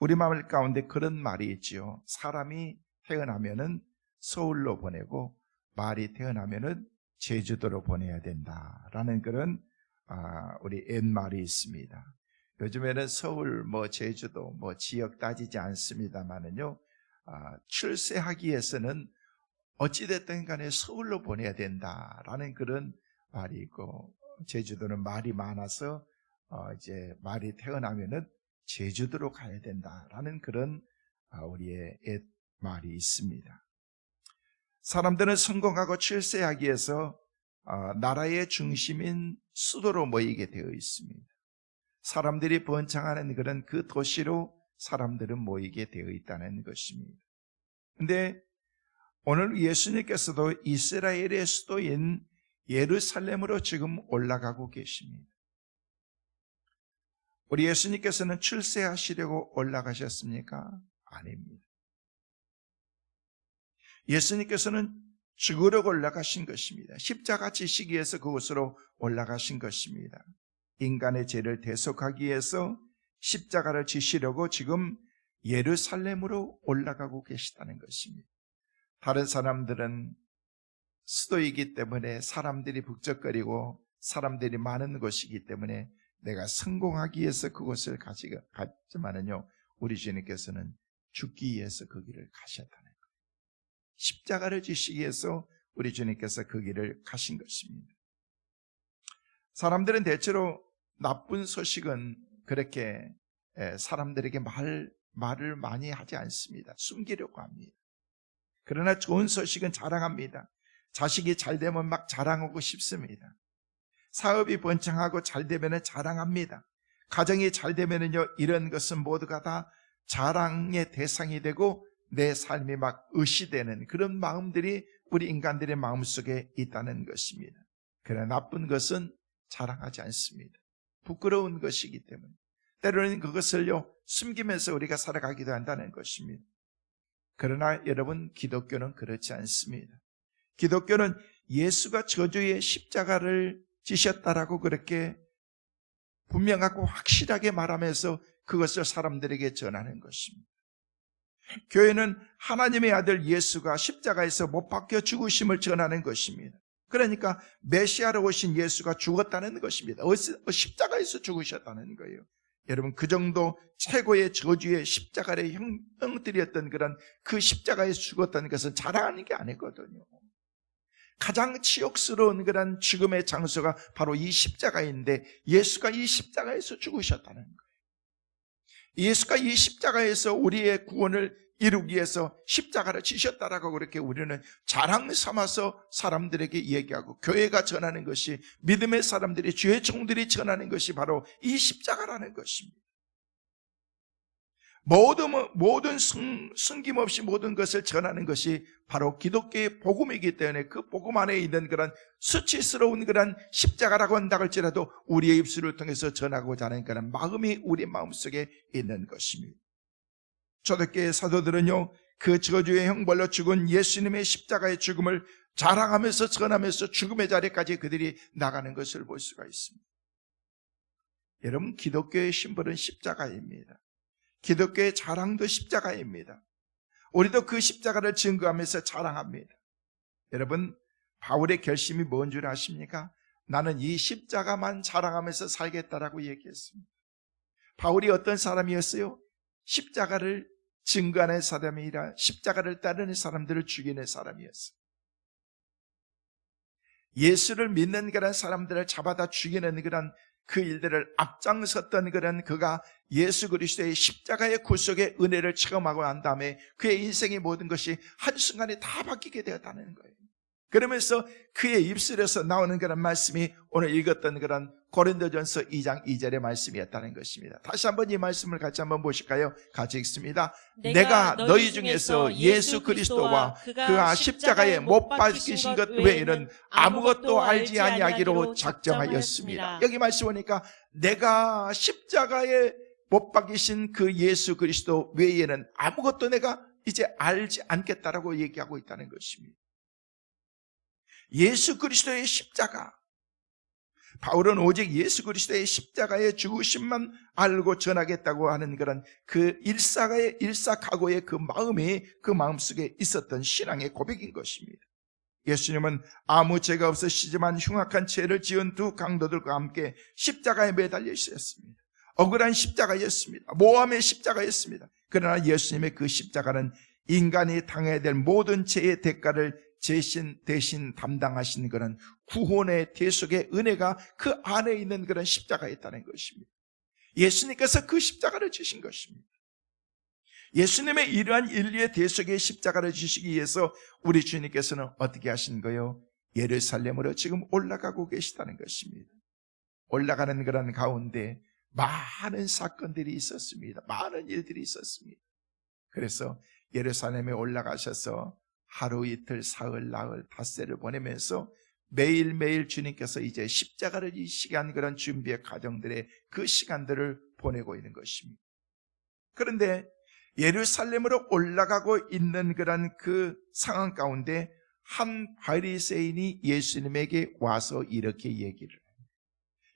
우리말 가운데 그런 말이 있지요. 사람이 태어나면은 서울로 보내고 말이 태어나면은 제주도로 보내야 된다라는 그런 우리 옛말이 있습니다. 요즘에는 서울, 제주도, 지역 따지지 않습니다만은요, 출세하기 위해서는 어찌됐든 간에 서울로 보내야 된다라는 그런 말이 있고, 제주도는 말이 많아서 이제 말이 태어나면은 제주도로 가야 된다라는 그런 우리의 옛 말이 있습니다. 사람들은 성공하고 출세하기 위해서 나라의 중심인 수도로 모이게 되어 있습니다. 사람들이 번창하는 그런 그 도시로 사람들은 모이게 되어 있다는 것입니다. 그런데 오늘 예수님께서도 이스라엘의 수도인 예루살렘으로 지금 올라가고 계십니다. 우리 예수님께서는 출세하시려고 올라가셨습니까? 아닙니다. 예수님께서는 죽으려고 올라가신 것입니다. 십자가 지시기 위해서 그곳으로 올라가신 것입니다. 인간의 죄를 대속하기 위해서 십자가를 지시려고 지금 예루살렘으로 올라가고 계시다는 것입니다. 다른 사람들은 수도이기 때문에 사람들이 북적거리고 사람들이 많은 곳이기 때문에 내가 성공하기 위해서 그곳을 갔지만은요, 우리 주님께서는 죽기 위해서 그 길을 가셨다는 거예요. 십자가를 지시기 위해서 우리 주님께서 그 길을 가신 것입니다. 사람들은 대체로 나쁜 소식은 그렇게 사람들에게 말을 많이 하지 않습니다. 숨기려고 합니다. 그러나 좋은 소식은 자랑합니다. 자식이 잘 되면 막 자랑하고 싶습니다. 사업이 번창하고 잘 되면 자랑합니다. 가정이 잘 되면요, 이런 것은 모두가 다 자랑의 대상이 되고 내 삶이 막 의시되는 그런 마음들이 우리 인간들의 마음속에 있다는 것입니다. 그러나 나쁜 것은 자랑하지 않습니다. 부끄러운 것이기 때문에 때로는 그것을요 숨기면서 우리가 살아가기도 한다는 것입니다. 그러나 여러분, 기독교는 그렇지 않습니다. 기독교는 예수가 저주의 십자가를 지셨다라고 그렇게 분명하고 확실하게 말하면서 그것을 사람들에게 전하는 것입니다. 교회는 하나님의 아들 예수가 십자가에서 못 박혀 죽으심을 전하는 것입니다. 그러니까 메시아로 오신 예수가 죽었다는 것입니다. 십자가에서 죽으셨다는 거예요. 여러분, 그 정도 최고의 저주의 십자가의 형들이었던 그런 그 십자가에서 죽었다는 것은 자랑하는 게 아니거든요. 가장 치욕스러운 그런 죽음의 장소가 바로 이 십자가인데 예수가 이 십자가에서 죽으셨다는 거예요. 예수가 이 십자가에서 우리의 구원을 이루기 위해서 십자가를 지셨다라고 그렇게 우리는 자랑 삼아서 사람들에게 얘기하고, 교회가 전하는 것이, 믿음의 사람들이, 주의 종들이 전하는 것이 바로 이 십자가라는 것입니다. 모든 숨김없이 모든 것을 전하는 것이 바로 기독교의 복음이기 때문에 그 복음 안에 있는 그런 수치스러운 그런 십자가라고 한다 할지라도 우리의 입술을 통해서 전하고자 하는 그런 마음이 우리 마음속에 있는 것입니다. 초대교회 사도들은요, 그 저주의 형벌로 죽은 예수님의 십자가의 죽음을 자랑하면서 전하면서 죽음의 자리까지 그들이 나가는 것을 볼 수가 있습니다. 여러분, 기독교의 심벌은 십자가입니다. 기독교의 자랑도 십자가입니다. 우리도 그 십자가를 증거하면서 자랑합니다. 여러분, 바울의 결심이 뭔 줄 아십니까? 나는 이 십자가만 자랑하면서 살겠다라고 얘기했습니다. 바울이 어떤 사람이었어요? 십자가를 증거하는 사람이 아니라 십자가를 따르는 사람들을 죽이는 사람이었어요. 예수를 믿는 그런 사람들을 잡아다 죽이는 그런 그 일들을 앞장섰던 그런 그가 예수 그리스도의 십자가의 구속의 은혜를 체험하고 난 다음에 그의 인생의 모든 것이 한순간에 다 바뀌게 되었다는 거예요. 그러면서 그의 입술에서 나오는 그런 말씀이 오늘 읽었던 그런 고린도전서 2장 2절의 말씀이었다는 것입니다. 다시 한번 이 말씀을 같이 한번 보실까요? 같이 읽습니다. 내가 너희 중에서 예수 그리스도와 그가 십자가에 못 박히신 것 외에는 아무것도 알지 아니하기로 작정하였습니다. 여기 말씀 보니까 내가 십자가에 못 박히신 그 예수 그리스도 외에는 아무것도 내가 이제 알지 않겠다라고 얘기하고 있다는 것입니다. 예수 그리스도의 십자가, 바울은 오직 예수 그리스도의 십자가의 죽으심만 알고 전하겠다고 하는 그런 그 일사각오의 그 마음이 그 마음속에 있었던 신앙의 고백인 것입니다. 예수님은 아무 죄가 없으시지만 흉악한 죄를 지은 두 강도들과 함께 십자가에 매달려 있었습니다. 억울한 십자가였습니다. 모함의 십자가였습니다. 그러나 예수님의 그 십자가는 인간이 당해야 될 모든 죄의 대가를 대신 담당하신 그런 구원의 대속의 은혜가 그 안에 있는 그런 십자가였다는 것입니다. 예수님께서 그 십자가를 지신 것입니다. 예수님의 이러한 인류의 대속의 십자가를 지시기 위해서 우리 주님께서는 어떻게 하신 거예요? 예루살렘으로 지금 올라가고 계시다는 것입니다. 올라가는 그런 가운데 많은 사건들이 있었습니다. 많은 일들이 있었습니다. 그래서 예루살렘에 올라가셔서 하루 이틀 사흘 나흘 닷새를 보내면서 매일매일 주님께서 이제 십자가를 지시한 그런 준비의 과정들의 그 시간들을 보내고 있는 것입니다. 그런데 예루살렘으로 올라가고 있는 그런 그 상황 가운데 한 바리새인이 예수님에게 와서 이렇게 얘기를 해요.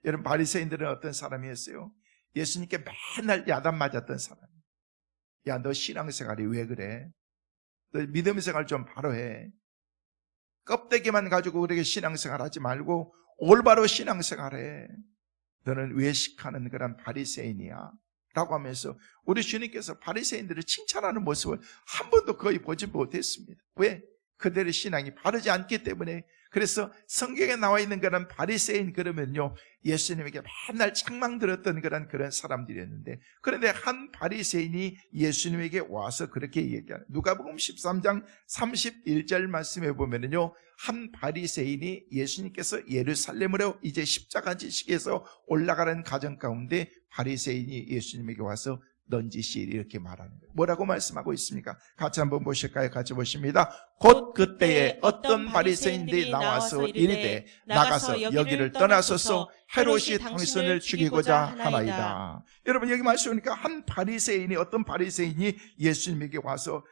여러분, 바리새인들은 어떤 사람이었어요? 예수님께 맨날 야단 맞았던 사람. 야, 너 신앙생활이 왜 그래? 너 믿음생활 좀 바로 해. 껍데기만 가지고 그렇게 신앙생활 하지 말고 올바로 신앙생활해. 너는 외식하는 그런 바리새인이야 라고 하면서 우리 주님께서 바리새인들을 칭찬하는 모습을 한 번도 거의 보지 못했습니다. 왜? 그들의 신앙이 바르지 않기 때문에. 그래서 성경에 나와 있는 그런 바리새인 그러면요, 예수님에게 맨날 책망 들었던 그런 사람들이었는데, 그런데 한 바리새인이 예수님에게 와서 그렇게 얘기하는, 누가복음 13장 31절 말씀에 보면은요, 한 바리새인이 예수님께서 예루살렘으로 이제 십자가 지시기에서 올라가는 과정 가운데 바리새인이 예수님에게 와서 넌지시 이렇게 말하는 거예요. 뭐라고 말씀하고 있습니까? 같이 한번 보실까요? 같이 보십니다. 곧 그때에 어떤 바리새인들이 나와서 이르되 나가서 여기를 떠나소서 헤롯이 당신을 죽이고자 하나이다. 여러분, 여기 말씀하니까 한 바리새인이, 어떤 바리새인이 예수님에게 와서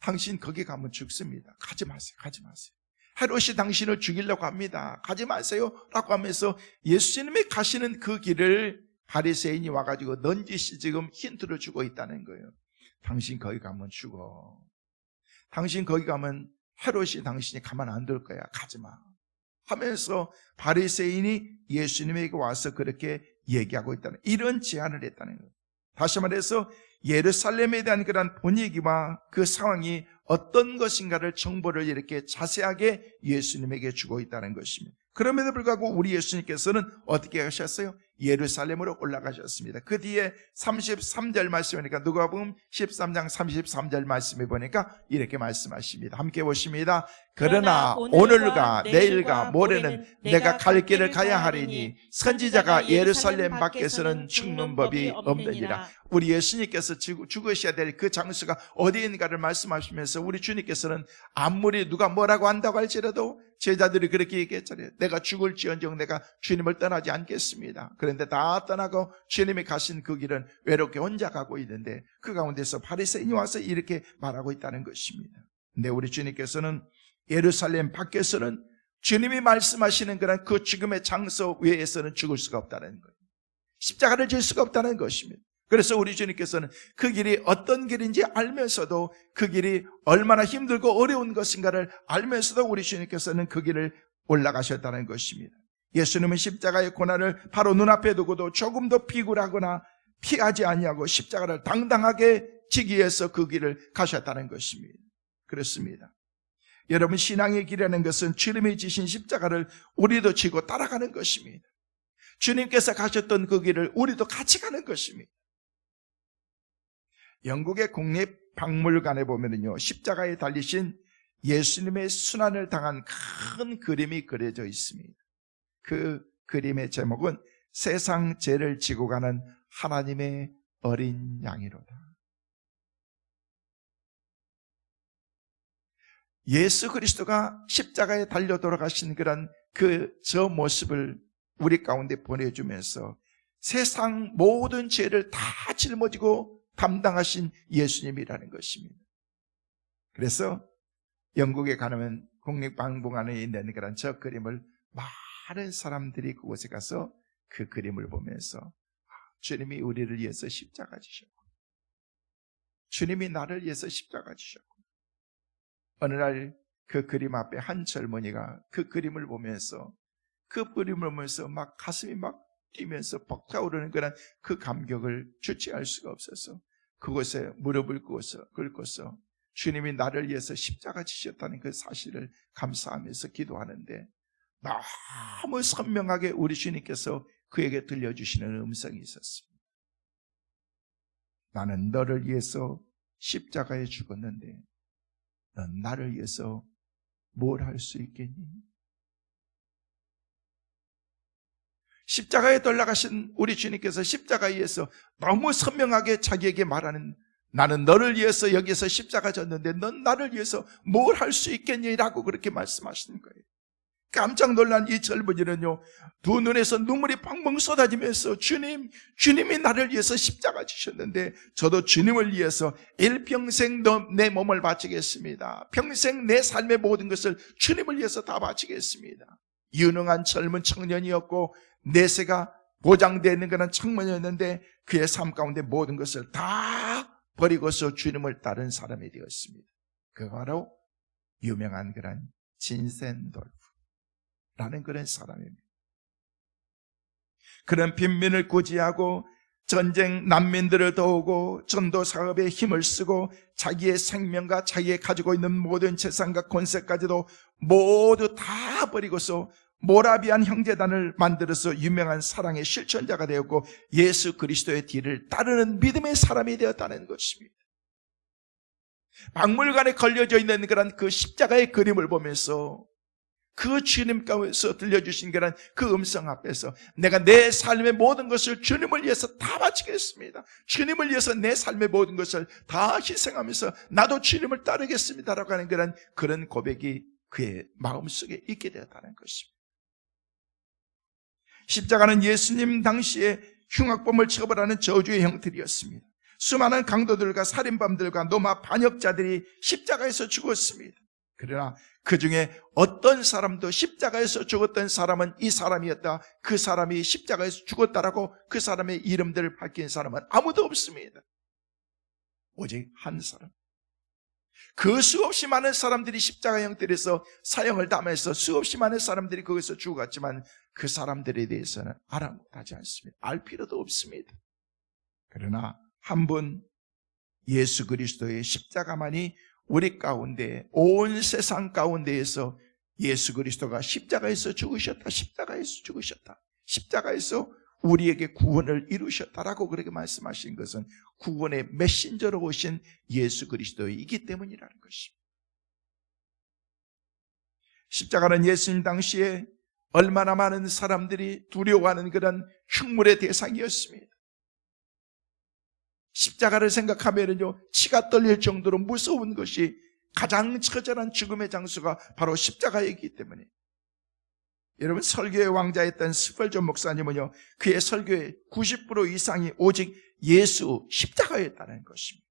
당신 거기 가면 죽습니다. 가지 마세요. 가지 마세요. 헤롯이 당신을 죽이려고 합니다. 가지 마세요 라고 하면서 예수님이 가시는 그 길을 바리새인이 와가지고 넌지시 지금 힌트를 주고 있다는 거예요. 당신 거기 가면 죽어. 당신 거기 가면 헤롯이 당신이 가만 안 둘 거야. 가지마 하면서 바리새인이 예수님에게 와서 그렇게 얘기하고 있다는, 이런 제안을 했다는 거예요. 다시 말해서 예루살렘에 대한 그런 분위기와 그 상황이 어떤 것인가를 정보를 이렇게 자세하게 예수님에게 주고 있다는 것입니다. 그럼에도 불구하고 우리 예수님께서는 어떻게 하셨어요? 예루살렘으로 올라가셨습니다. 그 뒤에 33절 말씀이니까 누가복음 13장 33절 말씀해 보니까 이렇게 말씀하십니다. 함께 보십니다. 그러나 오늘과 내일과 모레는 내가 갈 길을 가야 하리니 선지자가 예루살렘 밖에서는 죽는 법이 없느니라. 우리 예수님께서 죽으셔야 될 그 장소가 어디인가를 말씀하시면서 우리 주님께서는 아무리 누가 뭐라고 한다고 할지라도 제자들이 그렇게 얘기했잖아요. 내가 죽을지언정 내가 주님을 떠나지 않겠습니다. 그런데 다 떠나고 주님이 가신 그 길은 외롭게 혼자 가고 있는데 그 가운데서 바리새인이 와서 이렇게 말하고 있다는 것입니다. 근데 우리 주님께서는 예루살렘 밖에서는 주님이 말씀하시는 그런 그 죽음의 장소 외에서는 죽을 수가 없다는 거예요. 십자가를 질 수가 없다는 것입니다. 그래서 우리 주님께서는 그 길이 어떤 길인지 알면서도 그 길이 얼마나 힘들고 어려운 것인가를 알면서도 우리 주님께서는 그 길을 올라가셨다는 것입니다. 예수님은 십자가의 고난을 바로 눈앞에 두고도 조금도 비굴하거나 피하지 아니하고 십자가를 당당하게 지기 위해서 그 길을 가셨다는 것입니다. 그렇습니다. 여러분, 신앙의 길이라는 것은 주님이 지신 십자가를 우리도 지고 따라가는 것입니다. 주님께서 가셨던 그 길을 우리도 같이 가는 것입니다. 영국의 국립박물관에 보면요, 십자가에 달리신 예수님의 순환을 당한 큰 그림이 그려져 있습니다. 그 그림의 제목은 세상 죄를 지고 가는 하나님의 어린 양이로다. 예수 그리스도가 십자가에 달려 돌아가신 그런 저 모습을 우리 가운데 보내주면서 세상 모든 죄를 다 짊어지고 담당하신 예수님이라는 것입니다. 그래서 영국에 가면 국립박물관에 있는 그런 저 그림을 많은 사람들이 그곳에 가서 그 그림을 보면서 주님이 우리를 위해서 십자가 지셨고, 주님이 나를 위해서 십자가 지셨고, 어느 날 그 그림 앞에 한 젊은이가 그 그림을 보면서 막 가슴이 막 뛰면서 벅차오르는 그런 그 감격을 주체할 수가 없어서 그곳에 무릎을 꿇고서 주님이 나를 위해서 십자가 지셨다는 그 사실을 감사하면서 기도하는데, 너무 선명하게 우리 주님께서 그에게 들려주시는 음성이 있었습니다. 나는 너를 위해서 십자가에 죽었는데 넌 나를 위해서 뭘 할 수 있겠니? 십자가에 돌아가신 우리 주님께서 십자가에 의해서 너무 선명하게 자기에게 말하는, 나는 너를 위해서 여기서 십자가 졌는데 넌 나를 위해서 뭘 할 수 있겠니? 라고 그렇게 말씀하시는 거예요. 깜짝 놀란 이 젊은이는요, 두 눈에서 눈물이 펑펑 쏟아지면서 주님이 나를 위해서 십자가 지셨는데 저도 주님을 위해서 일평생 내 몸을 바치겠습니다. 평생 내 삶의 모든 것을 주님을 위해서 다 바치겠습니다. 유능한 젊은 청년이었고 내세가 보장되어 있는 그런 청년이었는데 그의 삶 가운데 모든 것을 다 버리고서 주님을 따른 사람이 되었습니다. 그가 바로 유명한 그런 진센돌프라는 그런 사람입니다. 그런 빈민을 구제하고 전쟁 난민들을 도우고 전도 사업에 힘을 쓰고 자기의 생명과 자기의 가지고 있는 모든 재산과 권세까지도 모두 다 버리고서 모라비안 형제단을 만들어서 유명한 사랑의 실천자가 되었고 예수 그리스도의 뒤를 따르는 믿음의 사람이 되었다는 것입니다. 박물관에 걸려져 있는 그런 그 십자가의 그림을 보면서 그 주님께서 들려주신 그런 그 음성 앞에서 내가 내 삶의 모든 것을 주님을 위해서 다 바치겠습니다. 주님을 위해서 내 삶의 모든 것을 다 희생하면서 나도 주님을 따르겠습니다라고 하는 그런 고백이 그의 마음속에 있게 되었다는 것입니다. 십자가는 예수님 당시에 흉악범을 처벌하는 저주의 형틀이었습니다. 수많은 강도들과 살인범들과 노마 반역자들이 십자가에서 죽었습니다. 그러나 그 중에 어떤 사람도 십자가에서 죽었던 사람은 이 사람이었다, 그 사람이 십자가에서 죽었다라고 그 사람의 이름들을 밝힌 사람은 아무도 없습니다. 오직 한 사람. 그 수없이 많은 사람들이 십자가 형틀에서 사형을 당해서 수없이 많은 사람들이 거기서 죽었지만 그 사람들에 대해서는 알아못하지 않습니다. 알 필요도 없습니다. 그러나 한 분 예수 그리스도의 십자가만이 우리 가운데, 온 세상 가운데에서 예수 그리스도가 십자가에서 죽으셨다, 십자가에서 죽으셨다, 십자가에서 우리에게 구원을 이루셨다라고 그렇게 말씀하신 것은 구원의 메신저로 오신 예수 그리스도이기 때문이라는 것입니다. 십자가는 예수님 당시에 얼마나 많은 사람들이 두려워하는 그런 흉물의 대상이었습니다. 십자가를 생각하면요, 치가 떨릴 정도로 무서운 것이 가장 처절한 죽음의 장소가 바로 십자가이기 때문에, 여러분, 설교의 왕자였던 스펄전 목사님은요, 그의 설교의 90% 이상이 오직 예수 십자가였다는 것입니다.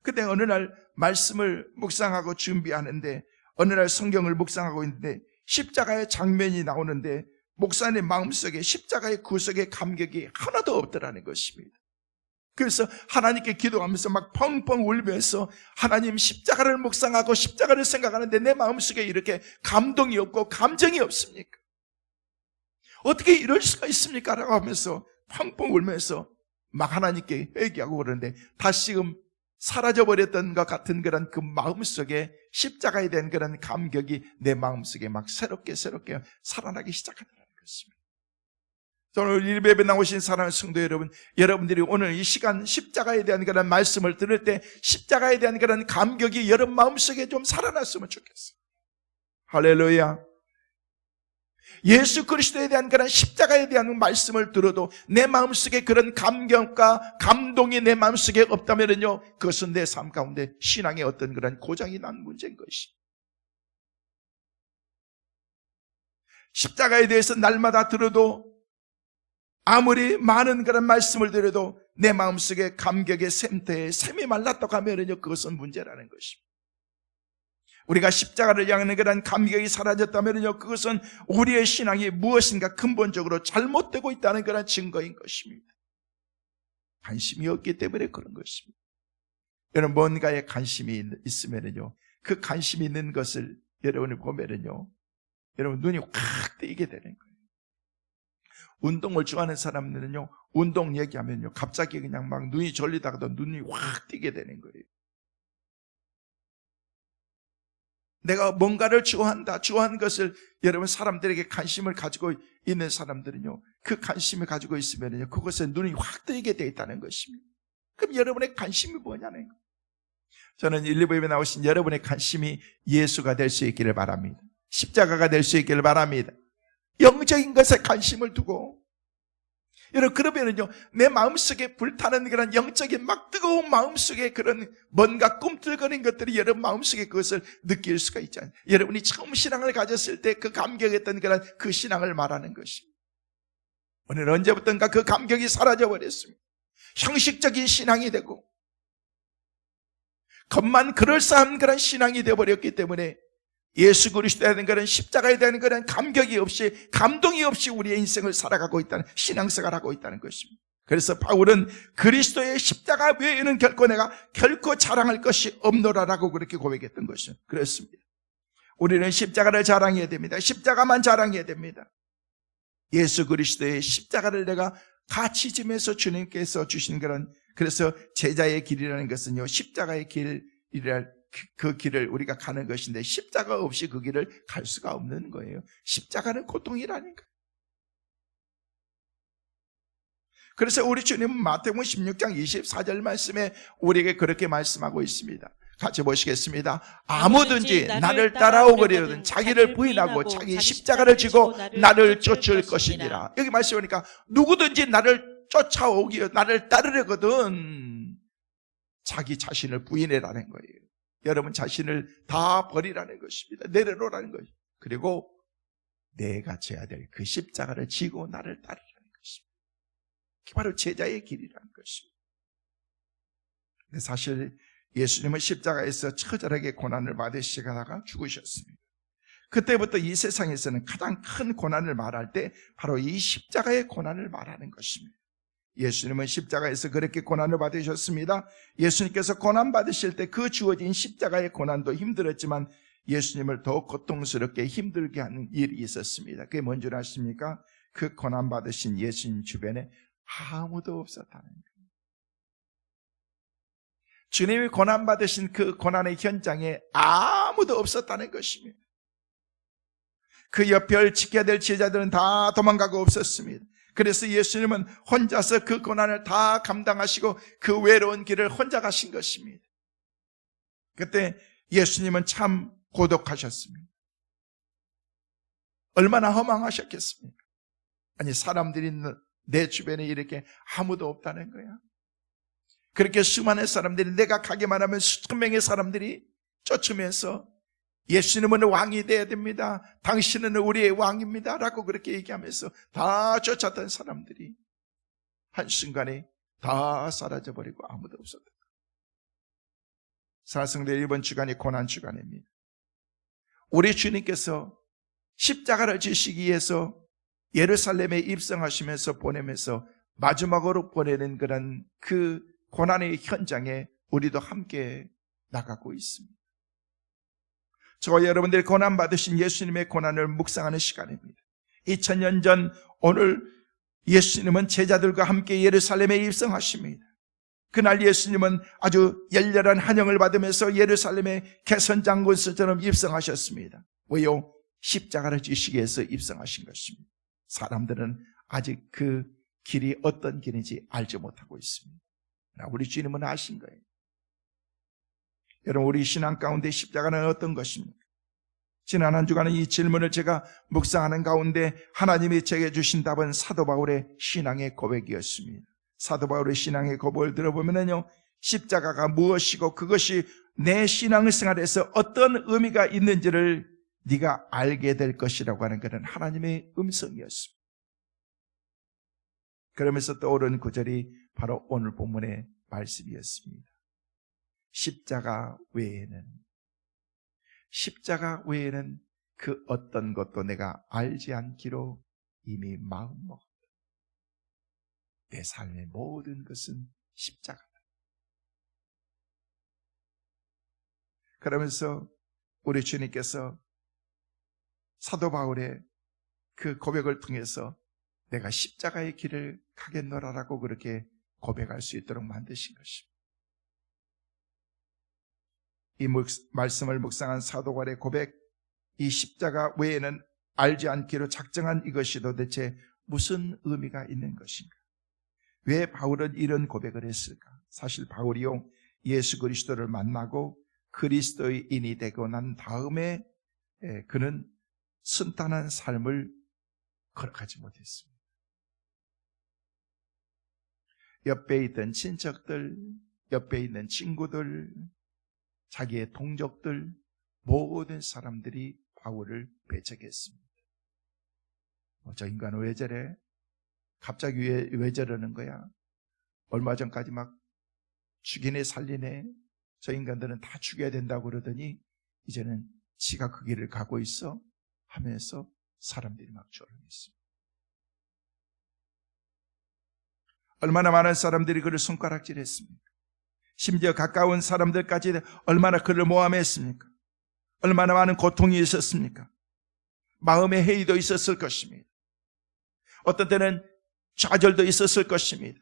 그때 어느 날 말씀을 묵상하고 준비하는데, 어느 날 성경을 묵상하고 있는데 십자가의 장면이 나오는데 목사님 마음속에 십자가의 구속의 감격이 하나도 없더라는 것입니다. 그래서 하나님께 기도하면서 막 펑펑 울면서, 하나님, 십자가를 묵상하고 십자가를 생각하는데 내 마음속에 이렇게 감동이 없고 감정이 없습니까? 어떻게 이럴 수가 있습니까? 라고 하면서 펑펑 울면서 막 하나님께 회개하고 그러는데 다시금 사라져버렸던 것 같은 그런 그 마음속에 십자가에 대한 그런 감격이 내 마음속에 막 새롭게 살아나기 시작한다는 것입니다. 오늘 일베에 나오신 사랑하는 성도 여러분, 여러분들이 오늘 이 시간 십자가에 대한 그런 말씀을 들을 때 십자가에 대한 그런 감격이 여러분 마음속에 좀 살아났으면 좋겠어요. 할렐루야. 예수 그리스도에 대한 그런 십자가에 대한 말씀을 들어도 내 마음속에 그런 감격과 감동이 내 마음속에 없다면요, 그것은 내 삶 가운데 신앙의 어떤 그런 고장이 난 문제인 것이. 십자가에 대해서 날마다 들어도, 아무리 많은 그런 말씀을 들어도 내 마음속에 감격의 샘터에 샘이 말랐다고 하면요, 그것은 문제라는 것입니다. 우리가 십자가를 향하는 그런 감격이 사라졌다면요, 그것은 우리의 신앙이 무엇인가 근본적으로 잘못되고 있다는 그런 증거인 것입니다. 관심이 없기 때문에 그런 것입니다. 여러분, 뭔가에 관심이 있으면요, 그 관심이 있는 것을 여러분이 보면요, 여러분 눈이 확 뜨이게 되는 거예요. 운동을 좋아하는 사람들은요, 운동 얘기하면요, 갑자기 그냥 막 눈이 졸리다가도 눈이 확 뜨게 되는 거예요. 내가 뭔가를 좋아한다, 좋아하는 것을 여러분 사람들에게 관심을 가지고 있는 사람들은요, 그 관심을 가지고 있으면요, 그것에 눈이 확 뜨이게 되어 있다는 것입니다. 그럼 여러분의 관심이 뭐냐는 거예요. 저는 1, 2부에 나오신 여러분의 관심이 예수가 될 수 있기를 바랍니다. 십자가가 될 수 있기를 바랍니다. 영적인 것에 관심을 두고, 여러분, 그러면은요, 내 마음속에 불타는 그런 영적인 막 뜨거운 마음속에 그런 뭔가 꿈틀거리는 것들이 여러분 마음속에 그것을 느낄 수가 있잖아요. 여러분이 처음 신앙을 가졌을 때 그 감격했던 그런 그 신앙을 말하는 것입니다. 오늘 언제부턴가 그 감격이 사라져버렸습니다. 형식적인 신앙이 되고 겉만 그럴싸한 그런 신앙이 되어버렸기 때문에 예수 그리스도에 대한 그런 십자가에 대한 그런 감격이 없이, 감동이 없이 우리의 인생을 살아가고 있다는, 신앙생활을 하고 있다는 것입니다. 그래서 바울은 그리스도의 십자가 외에는 결코 자랑할 것이 없노라라고 그렇게 고백했던 것입니다. 그렇습니다. 우리는 십자가를 자랑해야 됩니다. 십자가만 자랑해야 됩니다. 예수 그리스도의 십자가를 내가 같이 지면서 주님께서 주신 그런, 그래서 제자의 길이라는 것은요, 십자가의 길이라, 그 길을 우리가 가는 것인데 십자가 없이 그 길을 갈 수가 없는 거예요. 십자가는 고통이라는 거예요. 그래서 우리 주님은 마태복음 16장 24절 말씀에 우리에게 그렇게 말씀하고 있습니다. 같이 보시겠습니다. 아무든지 나를 따라오거리거든 자기를 부인하고 자기 십자가를 지고 나를 쫓을 것이니라. 여기 말씀하니까 누구든지 나를 쫓아오기, 나를 따르려거든 자기 자신을 부인해라는 거예요. 여러분 자신을 다 버리라는 것입니다. 내려놓으라는 것입니다. 그리고 내가 져야 될 그 십자가를 지고 나를 따르라는 것입니다. 그게 바로 제자의 길이라는 것입니다. 근데 사실 예수님은 십자가에서 처절하게 고난을 받으시다가 죽으셨습니다. 그때부터 이 세상에서는 가장 큰 고난을 말할 때 바로 이 십자가의 고난을 말하는 것입니다. 예수님은 십자가에서 그렇게 고난을 받으셨습니다. 예수님께서 고난 받으실 때 그 주어진 십자가의 고난도 힘들었지만 예수님을 더 고통스럽게 힘들게 하는 일이 있었습니다. 그게 뭔지 아십니까? 그 고난 받으신 예수님 주변에 아무도 없었다는 거예요. 주님이 고난 받으신 그 고난의 현장에 아무도 없었다는 것입니다. 그 옆을 지켜야 될 제자들은 다 도망가고 없었습니다. 그래서 예수님은 혼자서 그 고난을 다 감당하시고 그 외로운 길을 혼자 가신 것입니다. 그때 예수님은 참 고독하셨습니다. 얼마나 허망하셨겠습니까? 아니, 사람들이 내 주변에 이렇게 아무도 없다는 거야. 그렇게 수많은 사람들이, 내가 가기만 하면 수천 명의 사람들이 쫓으면서 예수님은 왕이 되어야 됩니다, 당신은 우리의 왕입니다 라고 그렇게 얘기하면서 다 쫓았던 사람들이 한순간에 다 사라져버리고 아무도 없었다. 사랑성대 이번 주간이 고난 주간입니다. 우리 주님께서 십자가를 지시기 위해서 예루살렘에 입성하시면서 보내면서 마지막으로 보내는 그런 그 고난의 현장에 우리도 함께 나가고 있습니다. 저와 여러분들이 고난받으신 예수님의 고난을 묵상하는 시간입니다. 2000년 전 오늘 예수님은 제자들과 함께 예루살렘에 입성하십니다. 그날 예수님은 아주 열렬한 환영을 받으면서 예루살렘의 개선장군처럼 입성하셨습니다. 왜요? 십자가를 지시기 위해서 입성하신 것입니다. 사람들은 아직 그 길이 어떤 길인지 알지 못하고 있습니다. 우리 주님은 아신 거예요. 여러분, 우리 신앙 가운데 십자가는 어떤 것입니까? 지난 한 주간은 이 질문을 제가 묵상하는 가운데 하나님이 제게 주신 답은 사도 바울의 신앙의 고백이었습니다. 사도 바울의 신앙의 고백을 들어보면요, 십자가가 무엇이고 그것이 내 신앙생활에서 어떤 의미가 있는지를 네가 알게 될 것이라고 하는 것은 하나님의 음성이었습니다. 그러면서 떠오른 구절이 바로 오늘 본문의 말씀이었습니다. 십자가 외에는, 십자가 외에는 그 어떤 것도 내가 알지 않기로 이미 마음먹었다. 내 삶의 모든 것은 십자가다. 그러면서 우리 주님께서 사도 바울의 그 고백을 통해서 내가 십자가의 길을 가겠노라라고 그렇게 고백할 수 있도록 만드신 것입니다. 이 말씀을 묵상한 사도 바울의 고백, 이 십자가 외에는 알지 않기로 작정한 이것이 도대체 무슨 의미가 있는 것인가? 왜 바울은 이런 고백을 했을까? 사실 바울이요, 예수 그리스도를 만나고 그리스도인이 되고 난 다음에 그는 순탄한 삶을 걸어가지 못했습니다. 옆에 있던 친척들, 옆에 있는 친구들, 자기의 동족들, 모든 사람들이 바울을 배척했습니다. 저 인간은 왜 저래? 갑자기 왜 저러는 거야? 얼마 전까지 막 죽이네 살리네, 저 인간들은 다 죽여야 된다고 그러더니 이제는 지가 그 길을 가고 있어 하면서 사람들이 막 조롱했습니다. 얼마나 많은 사람들이 그를 손가락질했습니까? 심지어 가까운 사람들까지 얼마나 그를 모함했습니까? 얼마나 많은 고통이 있었습니까? 마음의 해이도 있었을 것입니다. 어떤 때는 좌절도 있었을 것입니다.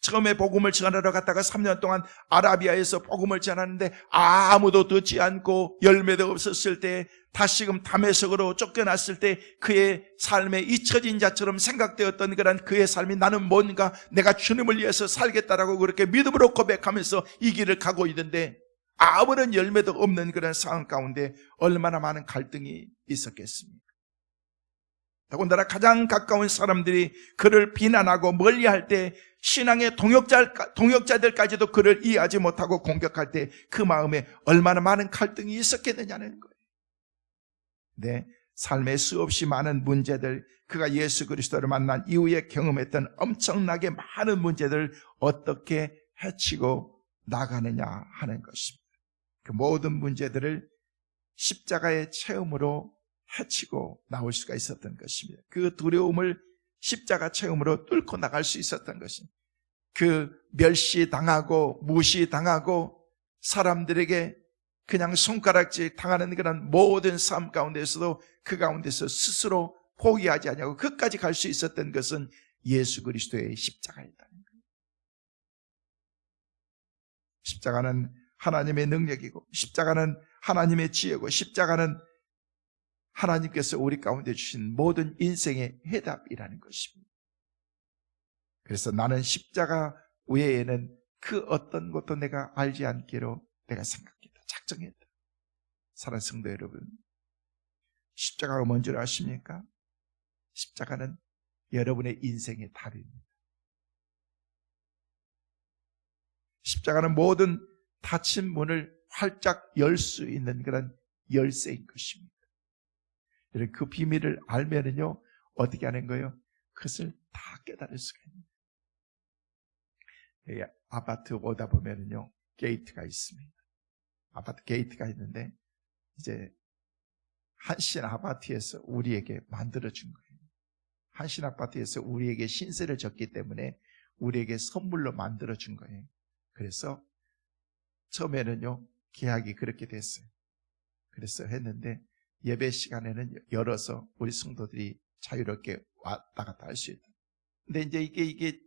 처음에 복음을 전하러 갔다가 3년 동안 아라비아에서 복음을 전하는데 아무도 듣지 않고 열매도 없었을 때, 다시금 다메섹으로 쫓겨났을 때 그의 삶에 잊혀진 자처럼 생각되었던 그런 그의 삶이, 나는 뭔가 내가 주님을 위해서 살겠다라고 그렇게 믿음으로 고백하면서 이 길을 가고 있는데 아무런 열매도 없는 그런 상황 가운데 얼마나 많은 갈등이 있었겠습니까? 더군다나 가장 가까운 사람들이 그를 비난하고 멀리할 때, 신앙의 동역자들까지도 그를 이해하지 못하고 공격할 때 그 마음에 얼마나 많은 갈등이 있었겠느냐는 거예요. 네, 삶에 수없이 많은 문제들, 그가 예수 그리스도를 만난 이후에 경험했던 엄청나게 많은 문제들을 어떻게 헤치고 나가느냐 하는 것입니다. 그 모든 문제들을 십자가의 체험으로 헤치고 나올 수가 있었던 것입니다. 그 두려움을 십자가 체험으로 뚫고 나갈 수 있었던 것입니다. 그 멸시당하고 무시당하고 사람들에게 그냥 손가락질 당하는 그런 모든 삶 가운데서도 그 가운데서 스스로 포기하지 않냐고 끝까지 갈 수 있었던 것은 예수 그리스도의 십자가였다는 거예요. 십자가는 하나님의 능력이고, 십자가는 하나님의 지혜고, 십자가는 하나님께서 우리 가운데 주신 모든 인생의 해답이라는 것입니다. 그래서 나는 십자가 외에는 그 어떤 것도 내가 알지 않기로 내가 생각했다, 작정했다. 사랑하는 성도 여러분, 십자가가 뭔 줄 아십니까? 십자가는 여러분의 인생의 답입니다. 십자가는 모든 닫힌 문을 활짝 열 수 있는 그런 열쇠인 것입니다. 그 비밀을 알면은요, 어떻게 하는 거예요? 그것을 다 깨달을 수가 있습니다. 아파트 오다 보면은요, 게이트가 있습니다. 아파트 게이트가 있는데, 이제 한신 아파트에서 우리에게 만들어준 거예요. 한신 아파트에서 우리에게 신세를 졌기 때문에 우리에게 선물로 만들어준 거예요. 그래서 처음에는요, 계약이 그렇게 됐어요. 그래서 했는데 예배 시간에는 열어서 우리 성도들이 자유롭게 왔다 갔다 할 수 있다. 근데 이제 이게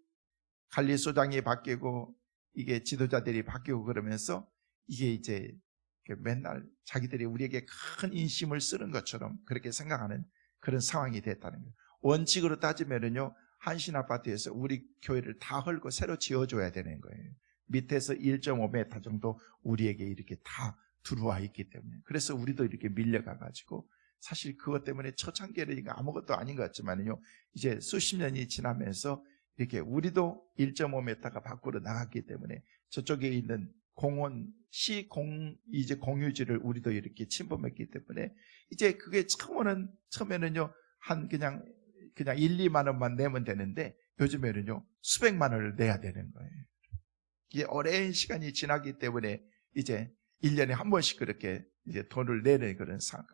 관리소장이 바뀌고 이게 지도자들이 바뀌고 그러면서 이게 이제 맨날 자기들이 우리에게 큰 인심을 쓰는 것처럼 그렇게 생각하는 그런 상황이 됐다는 거예요. 원칙으로 따지면은요, 한신 아파트에서 우리 교회를 다 헐고 새로 지어줘야 되는 거예요. 밑에서 1.5m 정도 우리에게 이렇게 다 들어와 있기 때문에. 그래서 우리도 이렇게 밀려가 가지고, 사실 그것 때문에 초창기에는 아무것도 아닌 것 같지만요, 이제 수십 년이 지나면서 이렇게 우리도 1.5m가 밖으로 나갔기 때문에 저쪽에 있는 공원, 이제 공유지를 우리도 이렇게 침범했기 때문에 이제 그게 처음에는요, 그냥 1, 2만 원만 내면 되는데 요즘에는요, 수백만 원을 내야 되는 거예요. 이게 오랜 시간이 지나기 때문에 이제 1년에 한 번씩 그렇게 이제 돈을 내는 그런 상황.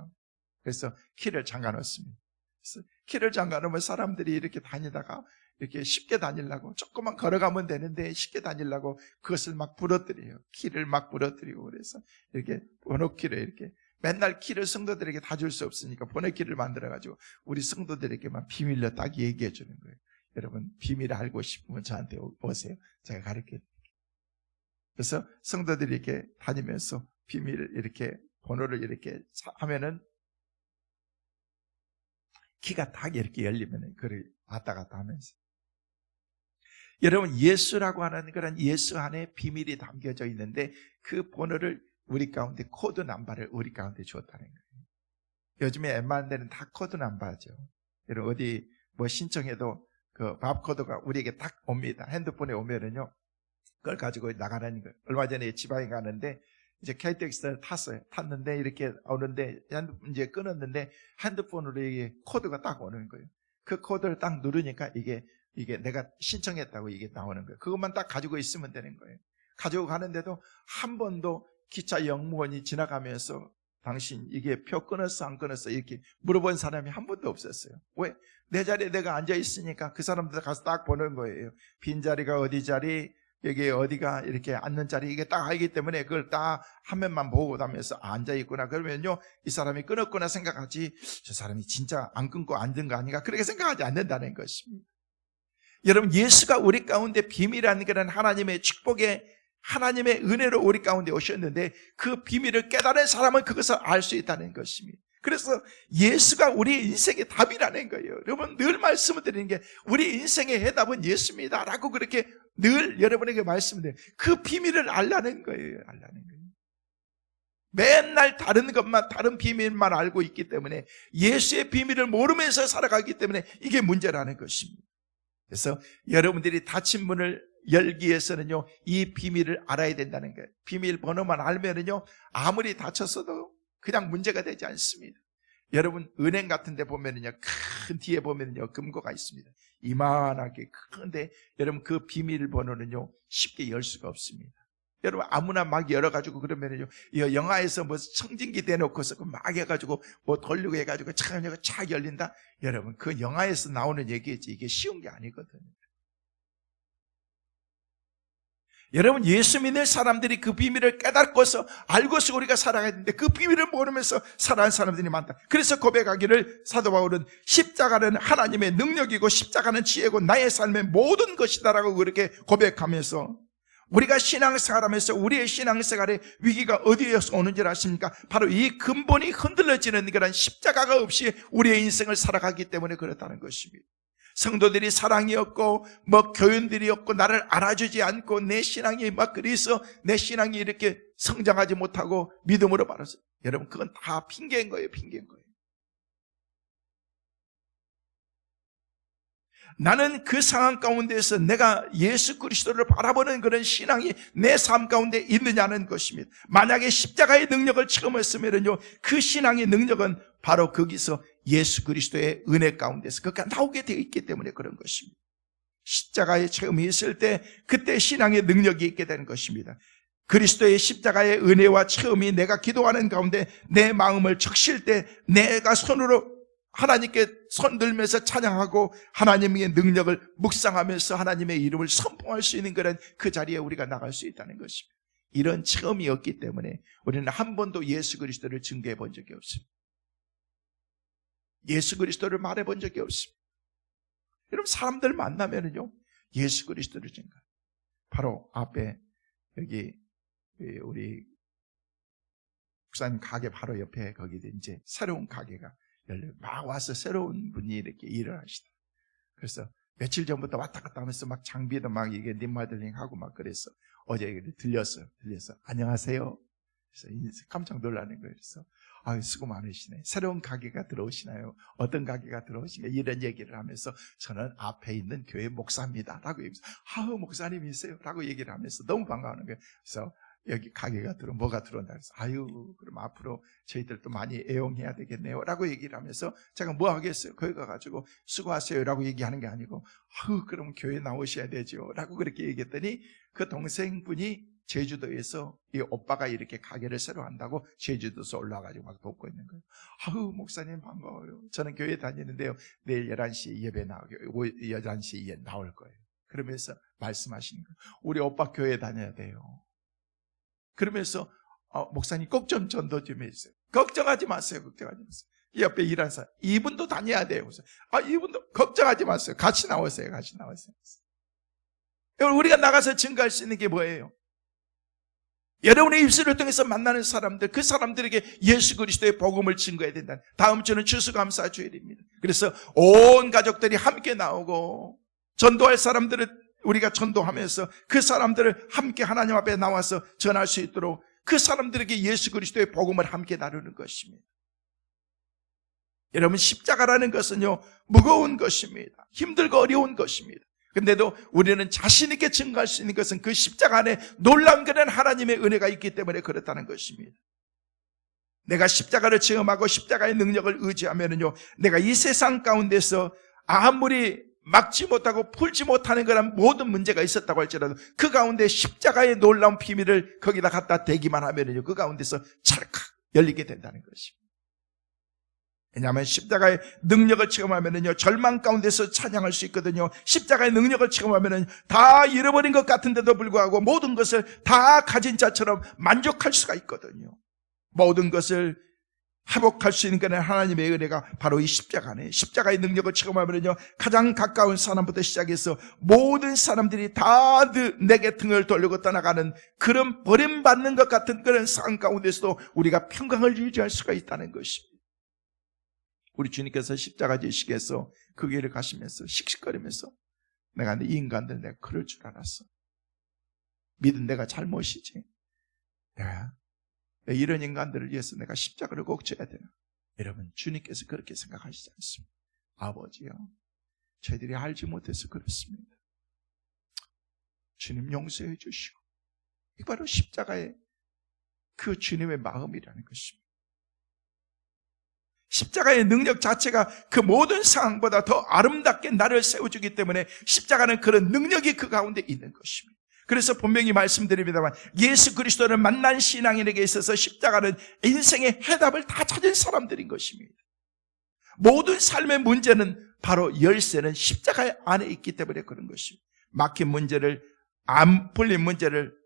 그래서 키를 잠가 놓습니다. 그래서 키를 잠가 놓으면 사람들이 이렇게 다니다가 이렇게 쉽게 다니려고, 조금만 걸어가면 되는데 쉽게 다니려고 그것을 막 부러뜨려요. 키를 막 부러뜨리고, 그래서 이렇게 번호키를 이렇게 맨날 키를 성도들에게 다 줄 수 없으니까 번호키를 만들어가지고 우리 성도들에게만 비밀로 딱 얘기해 주는 거예요. 여러분, 비밀 알고 싶으면 저한테 오세요. 제가 가르쳐 드릴게요. 그래서 성도들이 이렇게 다니면서 비밀을 이렇게 번호를 이렇게 하면은 키가 딱 이렇게 열리면 그를 왔다 갔다 하면서, 여러분, 예수라고 하는 그런 예수 안에 비밀이 담겨져 있는데 그 번호를 우리 가운데, 코드 넘버를 우리 가운데 주었다는 거예요. 요즘에 웬만한 데는 다 코드 넘버죠. 여러분, 어디 뭐 신청해도 그 바코드가 우리에게 딱 옵니다. 핸드폰에 오면은요, 그걸 가지고 나가라는 거예요. 얼마 전에 지방에 가는데 이제 KTX를 탔는데 이렇게 오는데 이제 끊었는데 핸드폰으로 이게 코드가 딱 오는 거예요. 그 코드를 딱 누르니까 이게 내가 신청했다고 이게 나오는 거예요. 그것만 딱 가지고 있으면 되는 거예요. 가지고 가는데도 한 번도 기차 영무원이 지나가면서 당신 이게 표 끊었어 안 끊었어 이렇게 물어본 사람이 한 번도 없었어요. 왜? 내 자리에 내가 앉아 있으니까 그 사람들 가서 딱 보는 거예요. 빈자리가 어디 자리, 여기 어디가 이렇게 앉는 자리, 이게 딱 알기 때문에 그걸 딱 화면만 보고 다면서 앉아있구나. 그러면요, 이 사람이 끊었구나 생각하지, 저 사람이 진짜 안 끊고 앉은 거 아닌가, 그렇게 생각하지 않는다는 것입니다. 여러분, 예수가 우리 가운데 비밀이라는 그런 하나님의 축복의, 하나님의 은혜로 우리 가운데 오셨는데 그 비밀을 깨달은 사람은 그것을 알 수 있다는 것입니다. 그래서 예수가 우리 인생의 답이라는 거예요. 여러분, 늘 말씀을 드리는 게 우리 인생의 해답은 예수입니다 라고 그렇게 늘 여러분에게 말씀드려요. 그 비밀을 알라는 거예요. 맨날 다른 것만, 다른 비밀만 알고 있기 때문에, 예수의 비밀을 모르면서 살아가기 때문에 이게 문제라는 것입니다. 그래서 여러분들이 닫힌 문을 열기 위해서는요, 이 비밀을 알아야 된다는 거예요. 비밀 번호만 알면은요, 아무리 닫혔어도 그냥 문제가 되지 않습니다. 여러분, 은행 같은 데 보면은요, 큰 뒤에 보면은요, 금고가 있습니다. 이만하게 큰데, 여러분, 그 비밀 번호는요, 쉽게 열 수가 없습니다. 여러분, 아무나 막 열어가지고 그러면은요, 영화에서 뭐 청진기 대놓고서 막 해가지고 뭐 돌리고 해가지고 착 열린다? 여러분, 그 영화에서 나오는 얘기지 이게 쉬운 게 아니거든요. 여러분, 예수 믿는 사람들이 그 비밀을 깨닫고서 알고서 우리가 살아가야 되는데 그 비밀을 모르면서 살아가는 사람들이 많다. 그래서 고백하기를, 사도 바울은 십자가는 하나님의 능력이고 십자가는 지혜고 나의 삶의 모든 것이다라고 그렇게 고백하면서, 우리가 신앙생활하면서 우리의 신앙생활의 위기가 어디에서 오는지 아십니까? 바로 이 근본이 흔들려지는 그런 십자가가 없이 우리의 인생을 살아가기 때문에 그렇다는 것입니다. 성도들이 사랑이 없고 뭐 교인들이 없고 나를 알아주지 않고 내 신앙이 막 그래서 내 신앙이 이렇게 성장하지 못하고 믿음으로 바라서, 여러분, 그건 다 핑계인 거예요. 핑계인 거예요. 나는 그 상황 가운데에서 내가 예수 그리스도를 바라보는 그런 신앙이 내 삶 가운데 있느냐는 것입니다. 만약에 십자가의 능력을 체험했으면요, 그 신앙의 능력은 바로 거기서 예수 그리스도의 은혜 가운데서 그가 나오게 되어 있기 때문에 그런 것입니다. 십자가의 체험이 있을 때 그때 신앙의 능력이 있게 되는 것입니다. 그리스도의 십자가의 은혜와 체험이 내가 기도하는 가운데 내 마음을 적실 때 내가 손으로 하나님께 손들면서 찬양하고 하나님의 능력을 묵상하면서 하나님의 이름을 선포할 수 있는 그런 그 자리에 우리가 나갈 수 있다는 것입니다. 이런 체험이 없기 때문에 우리는 한 번도 예수 그리스도를 증거해 본 적이 없습니다. 예수 그리스도를 말해 본 적이 없습니다. 여러분, 사람들 만나면은요, 예수 그리스도를 증거. 바로 앞에 여기 우리 목사님 가게 바로 옆에 거기 이제 새로운 가게가 열려 막 와서 새로운 분이 이렇게 일을 하시다. 그래서 며칠 전부터 왔다 갔다 하면서 막 장비도 막 이게 리모델링 하고 막 그래서 어제 들려서 안녕하세요. 그래서 깜짝 놀라는 거예요. 그래서 아유, 수고 많으시네. 새로운 가게가 들어오시나요? 어떤 가게가 들어오시나요? 이런 얘기를 하면서 저는 앞에 있는 교회 목사입니다 라고 얘기해서, 아유, 목사님이세요? 라고 얘기를 하면서 너무 반가워하는 거예요. 그래서 여기 가게가 뭐가 들어온다 그래서, 아유, 그럼 앞으로 저희들도 많이 애용해야 되겠네요 라고 얘기를 하면서, 제가 뭐 하겠어요? 거기 가가지고 수고하세요 라고 얘기하는 게 아니고, 아유, 그럼 교회 나오셔야 되죠 라고 그렇게 얘기했더니 그 동생분이 제주도에서 이 오빠가 이렇게 가게를 새로 한다고 제주도에서 올라와가지고 막 돕고 있는 거예요. 아우, 목사님 반가워요. 저는 교회 다니는데요. 내일 11시 예배 11시에 나올 거예요. 그러면서 말씀하시는 거예요. 우리 오빠 교회 다녀야 돼요. 그러면서 목사님 꼭 좀 전도 좀 해주세요. 걱정하지 마세요. 걱정하지 마세요. 이 옆에 일하는 사람, 이분도 다녀야 돼요. 이분도 걱정하지 마세요. 같이 나오세요. 같이 나오세요. 여러분, 우리가 나가서 증거할 수 있는 게 뭐예요? 여러분의 입술을 통해서 만나는 사람들, 그 사람들에게 예수 그리스도의 복음을 증거해야 된다. 다음 주는 추수감사 주일입니다. 그래서 온 가족들이 함께 나오고 전도할 사람들을 우리가 전도하면서 그 사람들을 함께 하나님 앞에 나와서 전할 수 있도록 그 사람들에게 예수 그리스도의 복음을 함께 나누는 것입니다. 여러분, 십자가라는 것은요, 무거운 것입니다. 힘들고 어려운 것입니다. 근데도 우리는 자신 있게 증거할 수 있는 것은 그 십자가 안에 놀라운 그런 하나님의 은혜가 있기 때문에 그렇다는 것입니다. 내가 십자가를 체험하고 십자가의 능력을 의지하면요, 내가 이 세상 가운데서 아무리 막지 못하고 풀지 못하는 그런 모든 문제가 있었다고 할지라도 그 가운데 십자가의 놀라운 비밀을 거기다 갖다 대기만 하면요, 그 가운데서 찰칵 열리게 된다는 것입니다. 왜냐하면 십자가의 능력을 체험하면요, 절망 가운데서 찬양할 수 있거든요. 십자가의 능력을 체험하면은 다 잃어버린 것 같은데도 불구하고 모든 것을 다 가진 자처럼 만족할 수가 있거든요. 모든 것을 회복할 수 있는 그런 하나님의 은혜가 바로 이 십자가네. 십자가의 능력을 체험하면요, 가장 가까운 사람부터 시작해서 모든 사람들이 다 내게 등을 돌리고 떠나가는 그런 버림받는 것 같은 그런 상황 가운데서도 우리가 평강을 유지할 수가 있다는 것입니다. 우리 주님께서 십자가 지시기에서 그 길을 가시면서 씩씩거리면서 내가 이 인간들 내가 그럴 줄 알았어. 믿은 내가 잘못이지. 내가 이런 인간들을 위해서 내가 십자가를 꼭 져야 되나. 여러분, 주님께서 그렇게 생각하시지 않습니다. 아버지요, 저희들이 알지 못해서 그렇습니다. 주님 용서해 주시고, 이 바로 십자가의 그 주님의 마음이라는 것입니다. 십자가의 능력 자체가 그 모든 상황보다 더 아름답게 나를 세워주기 때문에 십자가는 그런 능력이 그 가운데 있는 것입니다. 그래서 분명히 말씀드립니다만 예수 그리스도를 만난 신앙인에게 있어서 십자가는 인생의 해답을 다 찾은 사람들인 것입니다. 모든 삶의 문제는 바로 열쇠는 십자가 안에 있기 때문에 그런 것입니다. 막힌 문제를, 안 풀린 문제를,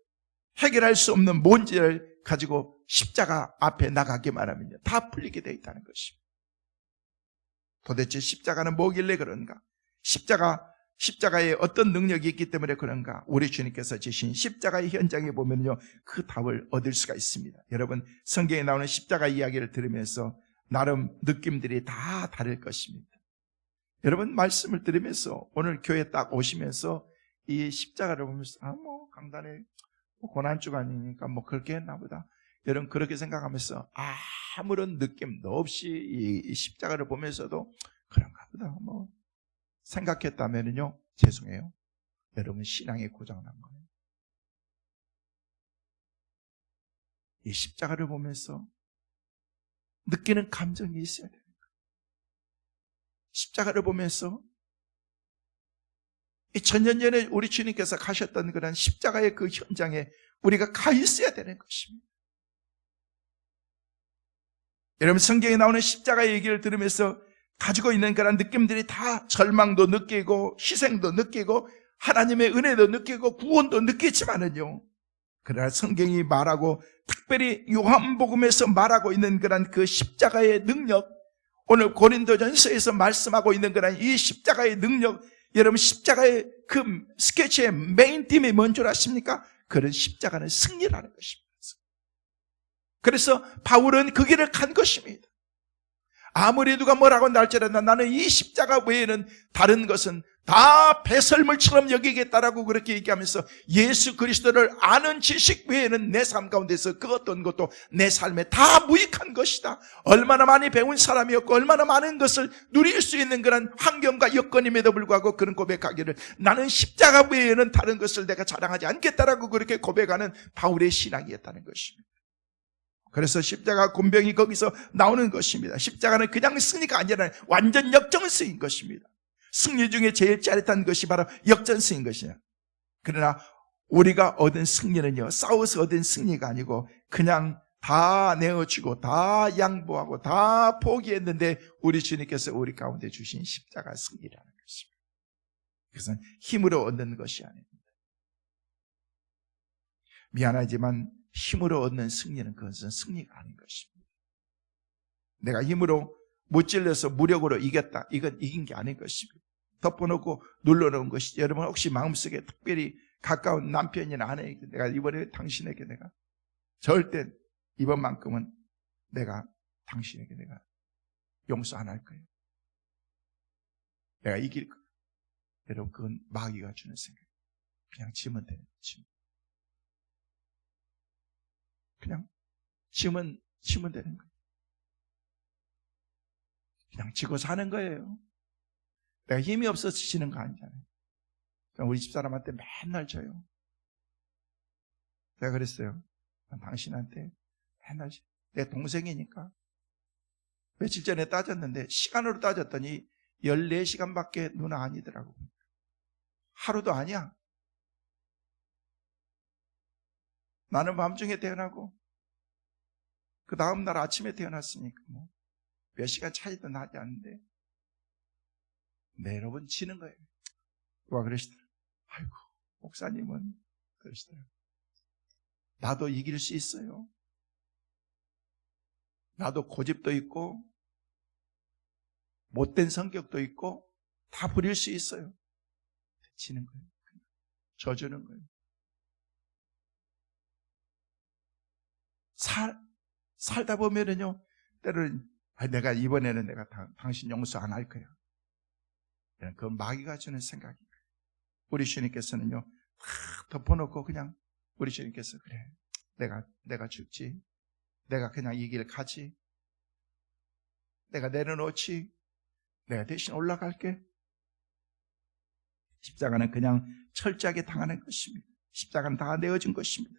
해결할 수 없는 문제를 가지고 십자가 앞에 나가기만 하면요, 다 풀리게 되어 있다는 것입니다. 도대체 십자가는 뭐길래 그런가? 십자가에 어떤 능력이 있기 때문에 그런가? 우리 주님께서 지신 십자가의 현장에 보면요, 그 답을 얻을 수가 있습니다. 여러분, 성경에 나오는 십자가 이야기를 들으면서 나름 느낌들이 다 다를 것입니다. 여러분, 말씀을 들으면서 오늘 교회 딱 오시면서 이 십자가를 보면서 강단에 고난주가 아니니까 그렇게 했나 보다, 여러분 그렇게 생각하면서 아무런 느낌도 없이 이 십자가를 보면서도 그런가 보다 생각했다면요, 죄송해요. 여러분, 신앙이 고장난 거예요. 이 십자가를 보면서 느끼는 감정이 있어야 됩니다. 십자가를 보면서 이 천년전에 우리 주님께서 가셨던 그런 십자가의 그 현장에 우리가 가 있어야 되는 것입니다. 여러분, 성경에 나오는 십자가의 얘기를 들으면서 가지고 있는 그런 느낌들이 다 절망도 느끼고 희생도 느끼고 하나님의 은혜도 느끼고 구원도 느끼지만은요, 그러나 성경이 말하고 특별히 요한복음에서 말하고 있는 그런 그 십자가의 능력, 오늘 고린도전서에서 말씀하고 있는 그런 이 십자가의 능력, 여러분, 십자가의 그 스케치의 메인 팀이 뭔 줄 아십니까? 그런 십자가는 승리라는 것입니다. 그래서 바울은 그 길을 간 것입니다. 아무리 누가 뭐라고 할지라도 나는 이 십자가 외에는 다른 것은 다 배설물처럼 여기겠다라고 그렇게 얘기하면서 예수 그리스도를 아는 지식 외에는 내 삶 가운데서 그 어떤 것도 내 삶에 다 무익한 것이다. 얼마나 많이 배운 사람이었고 얼마나 많은 것을 누릴 수 있는 그런 환경과 여건임에도 불구하고 그런 고백하기를, 나는 십자가 외에는 다른 것을 내가 자랑하지 않겠다라고 그렇게 고백하는 바울의 신앙이었다는 것입니다. 그래서 십자가 군병이 거기서 나오는 것입니다. 십자가는 그냥 승리가 아니라 완전 역전승인 것입니다. 승리 중에 제일 짜릿한 것이 바로 역전승인 것이야. 그러나 우리가 얻은 승리는요, 싸워서 얻은 승리가 아니고 그냥 다 내어주고 다 양보하고 다 포기했는데 우리 주님께서 우리 가운데 주신 십자가 승리라는 것입니다. 그것은 힘으로 얻는 것이 아닙니다. 미안하지만 힘으로 얻는 승리는 그것은 승리가 아닌 것입니다. 내가 힘으로 무찔러서 무력으로 이겼다, 이건 이긴 게 아닌 것입니다. 덮어놓고 눌러놓은 것이지. 여러분 혹시 마음속에 특별히 가까운 남편이나 아내에게 내가 이번에 당신에게 내가 절대 이번만큼은 내가 당신에게 내가 용서 안 할 거예요, 내가 이길 거예요. 여러분 그건 마귀가 주는 생각. 그냥 지면 되는 거지. 그냥 지면 되는 거예요. 그냥 지고 사는 거예요. 내가 힘이 없어서 지는 거 아니잖아요. 우리 집사람한테 맨날 져요. 제가 그랬어요. 당신한테 맨날 져. 내 동생이니까. 며칠 전에 따졌는데 시간으로 따졌더니 14시간밖에 누나 아니더라고. 하루도 아니야. 나는 밤중에 태어나고 그 다음날 아침에 태어났으니까 뭐 몇 시간 차이도 나지 않는데 네, 여러분 지는 거예요. 누가 그러시더라고요. 아이고 목사님은 그러시더라고요. 나도 이길 수 있어요. 나도 고집도 있고 못된 성격도 있고 다 부릴 수 있어요. 지는 거예요. 져주는 거예요. 살다 보면은요, 때로는 내가 이번에는 내가 당신 용서 안 할 거야. 그건 마귀가 주는 생각인 거예요. 우리 주님께서는요, 다 덮어놓고 그냥 우리 주님께서 그래, 내가 죽지, 내가 그냥 이 길 가지, 내가 내려놓지, 내가 대신 올라갈게. 십자가는 그냥 철저하게 당하는 것입니다. 십자가는 다 내어진 것입니다.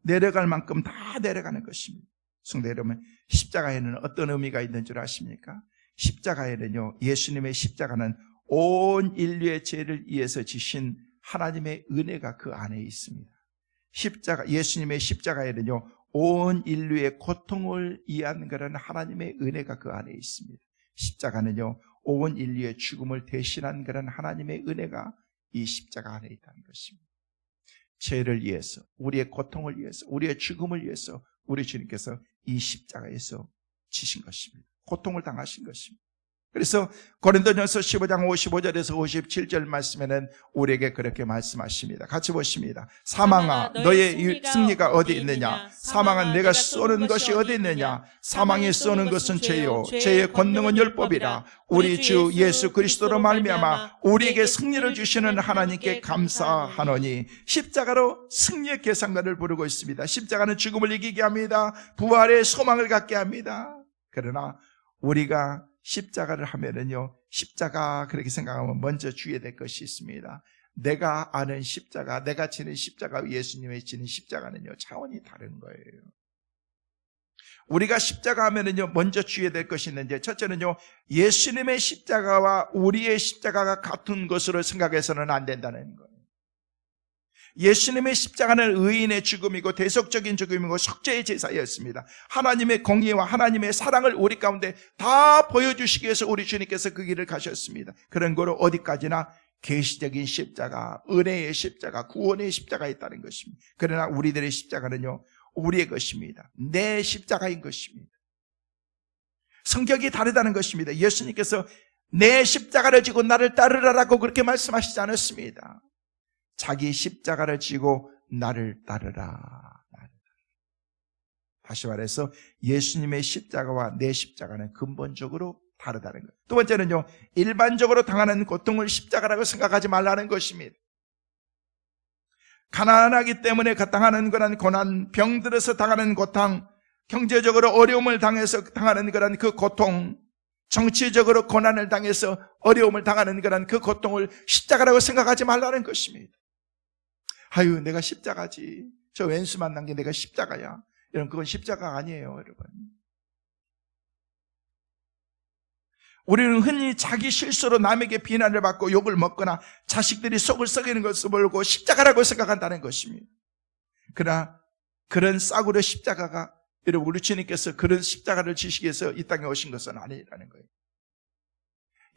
내려갈 만큼 다 내려가는 것입니다. 성도 여러분, 십자가에는 어떤 의미가 있는 줄 아십니까? 십자가에는요, 예수님의 십자가는 온 인류의 죄를 위해서 지신 하나님의 은혜가 그 안에 있습니다. 예수님의 십자가에는요, 온 인류의 고통을 이해한 그런 하나님의 은혜가 그 안에 있습니다. 십자가는요, 온 인류의 죽음을 대신한 그런 하나님의 은혜가 이 십자가 안에 있다는 것입니다. 죄를 위해서, 우리의 고통을 위해서, 우리의 죽음을 위해서 우리 주님께서 이 십자가에서 지신 것입니다. 고통을 당하신 것입니다. 그래서 고린도전서 15장 55절에서 57절 말씀에는 우리에게 그렇게 말씀하십니다. 같이 보십니다. 사망아 너의 승리가 어디 있느냐? 사망은 내가 쏘는 것이 어디 있느냐? 사망이 쏘는 것은 죄요, 죄의 권능은 율법이라. 우리 주 예수 그리스도로 말미암아 우리에게 승리를 주시는 하나님께 감사하노니. 십자가로 승리의 계산관을 부르고 있습니다. 십자가는 죽음을 이기게 합니다. 부활의 소망을 갖게 합니다. 그러나 우리가 십자가를 하면은요, 십자가 그렇게 생각하면 먼저 주의해야 될 것이 있습니다. 내가 아는 십자가, 내가 지는 십자가, 예수님의 지는 십자가는요, 차원이 다른 거예요. 우리가 십자가 하면은요, 먼저 주의해야 될 것이 있는데, 첫째는요, 예수님의 십자가와 우리의 십자가가 같은 것으로 생각해서는 안 된다는 거예요. 예수님의 십자가는 의인의 죽음이고 대속적인 죽음이고 속죄의 제사였습니다. 하나님의 공의와 하나님의 사랑을 우리 가운데 다 보여주시기 위해서 우리 주님께서 그 길을 가셨습니다. 그런 거로 어디까지나 계시적인 십자가, 은혜의 십자가, 구원의 십자가 있다는 것입니다. 그러나 우리들의 십자가는요, 우리의 것입니다. 내 십자가인 것입니다. 성격이 다르다는 것입니다. 예수님께서 내 십자가를 지고 나를 따르라라고 그렇게 말씀하시지 않았습니다. 자기 십자가를 지고 나를 따르라. 다시 말해서 예수님의 십자가와 내 십자가는 근본적으로 다르다는 거예요. 두 번째는요, 일반적으로 당하는 고통을 십자가라고 생각하지 말라는 것입니다. 가난하기 때문에 당하는 그런 고난, 병들어서 당하는 고통, 경제적으로 어려움을 당해서 당하는 그런 그 고통, 정치적으로 고난을 당해서 어려움을 당하는 그런 그 고통을 십자가라고 생각하지 말라는 것입니다. 아유, 내가 십자가지. 저 왼수 만난 게 내가 십자가야. 여러분, 그건 십자가가 아니에요, 여러분. 우리는 흔히 자기 실수로 남에게 비난을 받고 욕을 먹거나 자식들이 속을 썩이는 것을 보고 십자가라고 생각한다는 것입니다. 그러나 그런 싸구려 십자가가, 여러분, 우리 주님께서 그런 십자가를 지시기 위해서 이 땅에 오신 것은 아니라는 거예요.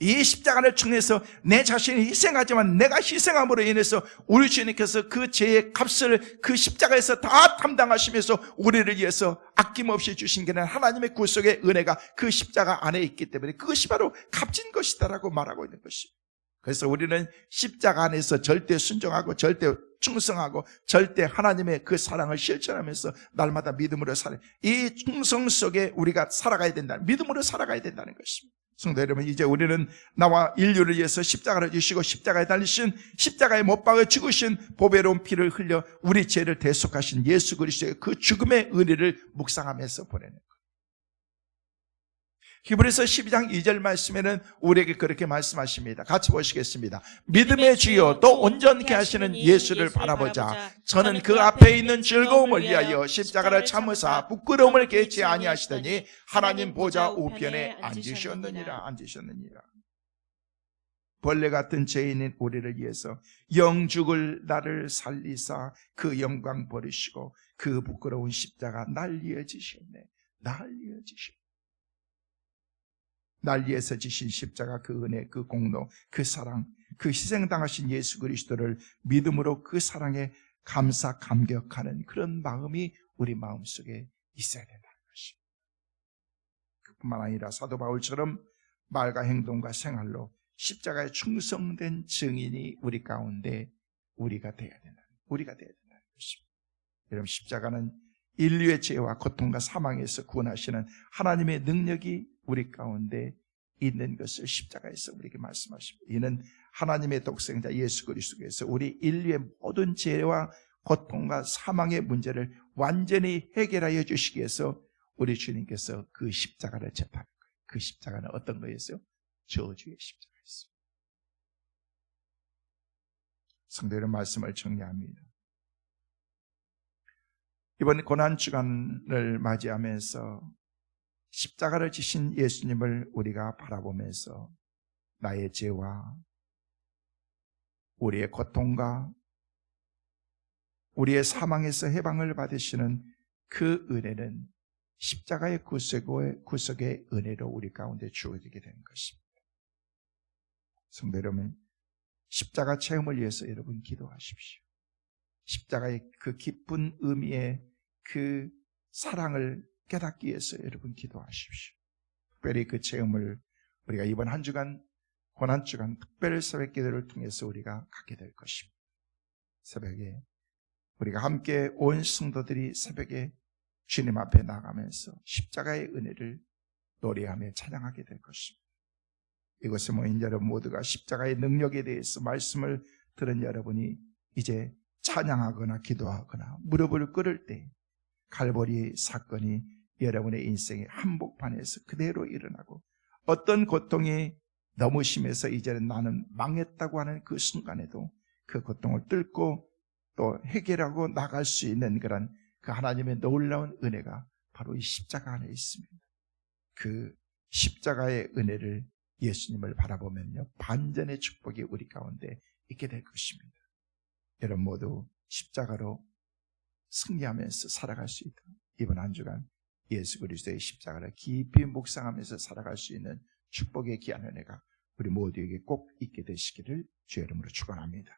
이 십자가를 통해서 내 자신이 희생하지만 내가 희생함으로 인해서 우리 주님께서 그 죄의 값을 그 십자가에서 다 담당하시면서 우리를 위해서 아낌없이 주신 게 하나님의 구속의 은혜가 그 십자가 안에 있기 때문에 그것이 바로 값진 것이다라고 말하고 있는 것입니다. 그래서 우리는 십자가 안에서 절대 순종하고 절대 충성하고 절대 하나님의 그 사랑을 실천하면서 날마다 믿음으로 살아요. 이 충성 속에 우리가 살아가야 된다는, 믿음으로 살아가야 된다는 것입니다. 성도 여러분, 이제 우리는 나와 인류를 위해서 십자가를 주시고 십자가에 달리신, 십자가에 못 박아 죽으신 보배로운 피를 흘려 우리 죄를 대속하신 예수 그리스도의 그 죽음의 은혜를 묵상하면서 보내는 거예요. 히브리서 12장 2절 말씀에는 우리에게 그렇게 말씀하십니다. 같이 보시겠습니다. 믿음의 주요 또 온전케 하시는 예수를 바라보자. 저는 그 앞에 있는 즐거움을 위하여 십자가를 참으사 부끄러움을 개치 아니하시더니 하나님 보좌 우편에 앉으셨느니라. 벌레 같은 죄인인 우리를 위해서 영죽을 나를 살리사 그 영광 버리시고 그 부끄러운 십자가 날리어 지셨네. 날 위해서 지신 십자가, 그 은혜, 그 공로, 그 사랑, 그 희생당하신 예수 그리스도를 믿음으로 그 사랑에 감사 감격하는 그런 마음이 우리 마음속에 있어야 된다는 것입니다. 그뿐만 아니라 사도 바울처럼 말과 행동과 생활로 십자가에 충성된 증인이 우리 가운데 우리가 되어야 된다는 것입니다. 여러분, 십자가는 인류의 죄와 고통과 사망에서 구원하시는 하나님의 능력이 우리 가운데 있는 것을 십자가에서 우리에게 말씀하십니다. 이는 하나님의 독생자 예수 그리스도께서 우리 인류의 모든 죄와 고통과 사망의 문제를 완전히 해결하여 주시기 위해서 우리 주님께서 그 십자가를 접하는 거예요. 그 십자가는 어떤 거였어요? 저주의 십자가였어요. 성도 여러분, 말씀을 정리합니다. 이번 고난주간을 맞이하면서 십자가를 지신 예수님을 우리가 바라보면서 나의 죄와 우리의 고통과 우리의 사망에서 해방을 받으시는 그 은혜는 십자가의 구속의 은혜로 우리 가운데 주어지게 되는 것입니다. 성도 여러분, 십자가 체험을 위해서 여러분 기도하십시오. 십자가의 그 깊은 의미의 그 사랑을 깨닫기 위해서 여러분 기도하십시오. 특별히 그 체험을 우리가 이번 한 주간, 고난주간 특별 새벽 기도를 통해서 우리가 갖게 될 것입니다. 새벽에 우리가 함께 온 성도들이 새벽에 주님 앞에 나가면서 십자가의 은혜를 노래하며 찬양하게 될 것입니다. 이곳에 모인 여러분 모두가 십자가의 능력에 대해서 말씀을 들은 여러분이 이제 찬양하거나 기도하거나 무릎을 꿇을 때 갈보리 사건이 여러분의 인생의 한복판에서 그대로 일어나고 어떤 고통이 너무 심해서 이제는 나는 망했다고 하는 그 순간에도 그 고통을 뚫고 또 해결하고 나갈 수 있는 그런 그 하나님의 놀라운 은혜가 바로 이 십자가 안에 있습니다. 그 십자가의 은혜를 예수님을 바라보면요, 반전의 축복이 우리 가운데 있게 될 것입니다. 여러분 모두 십자가로 승리하면서 살아갈 수 있도록 이번 한 주간 예수 그리스도의 십자가를 깊이 묵상하면서 살아갈 수 있는 축복의 귀한 은혜가 우리 모두에게 꼭 있게 되시기를 주의 이름으로 축원합니다.